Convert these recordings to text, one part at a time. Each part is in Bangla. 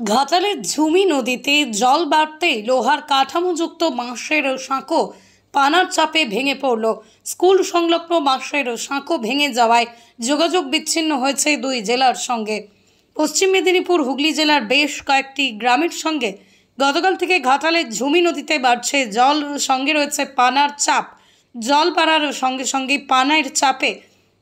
ঘাটালের ঝুমি নদীতে জল বাড়তেই লোহার কাঠামোযুক্ত বাঁশের সাঁকো পানার চাপে ভেঙে পড়ল। স্কুল সংলগ্ন বাঁশের সাঁকো ভেঙে যাওয়ায় যোগাযোগ বিচ্ছিন্ন হয়েছে দুই জেলার সঙ্গে। পশ্চিম মেদিনীপুর হুগলি জেলার বেশ কয়েকটি গ্রামের সঙ্গে গতকাল থেকে ঘাটালের ঝুমি নদীতে বাড়ছে জল, সঙ্গে রয়েছে পানার চাপ। জল বাড়ার সঙ্গে সঙ্গে পানার চাপে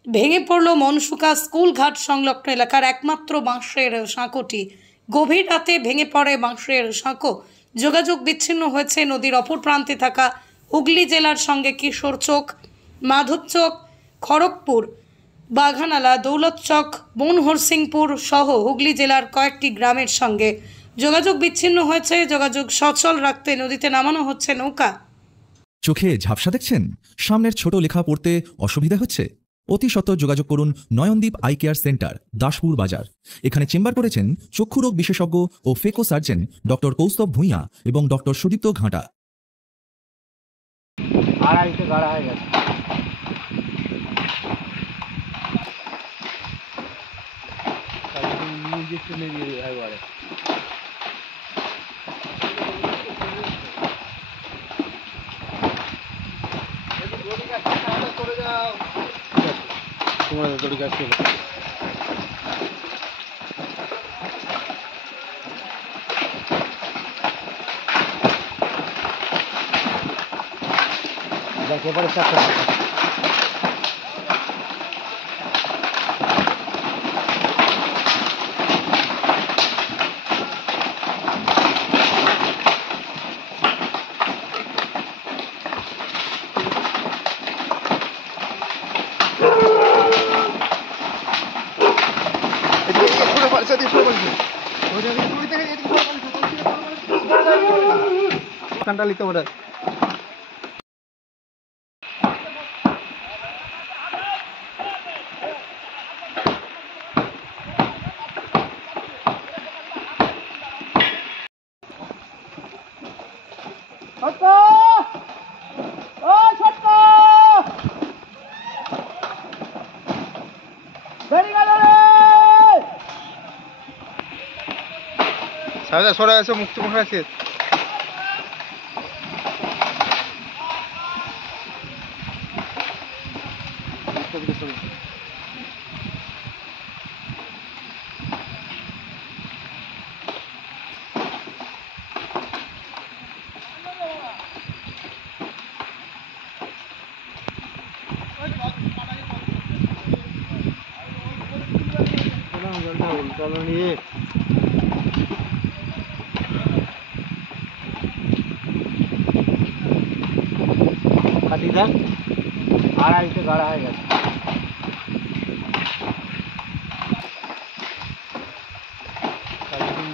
ভেঙে পড়ল মনসুকা স্কুল ঘাট সংলগ্ন এলাকার একমাত্র বাঁশের সাঁকোটি। গভীর রাতে ভেঙে পড়ে বাঁশের সাঁকো। যোগাযোগ বিচ্ছিন্ন হয়েছে নদীর অপর প্রান্তে থাকা হুগলি জেলার সঙ্গে কিশোরচক, মাধবচক, খড়গপুর, বাঘানালা, দৌলতচক, বনহরসিংপুর সহ হুগলি জেলার কয়েকটি গ্রামের সঙ্গে যোগাযোগ বিচ্ছিন্ন হয়েছে। যোগাযোগ সচল রাখতে নদীতে নামানো হচ্ছে নৌকা। চোখে ঝাপসা দেখছেন? সামনের ছোট লেখা পড়তে অসুবিধা হচ্ছে? অতি সত্বর যোগাযোগ করুন Nayandeep eye care centre, Daspur Bazar. এখানে চেম্বার করেছেন চক্ষুরোগ বিশেষজ্ঞ ও phaco surgeon doctor Kaustav Bhuiya এবং ডক্টর সুদীপ্ত ঘাটা। সরে আছে, মুক্তি মুখে আছে। নিয়ে কাটিদা আড়াইশো গাড়া হয়ে গেছে।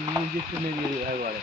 নিয়ে যেতে নেই একবারে।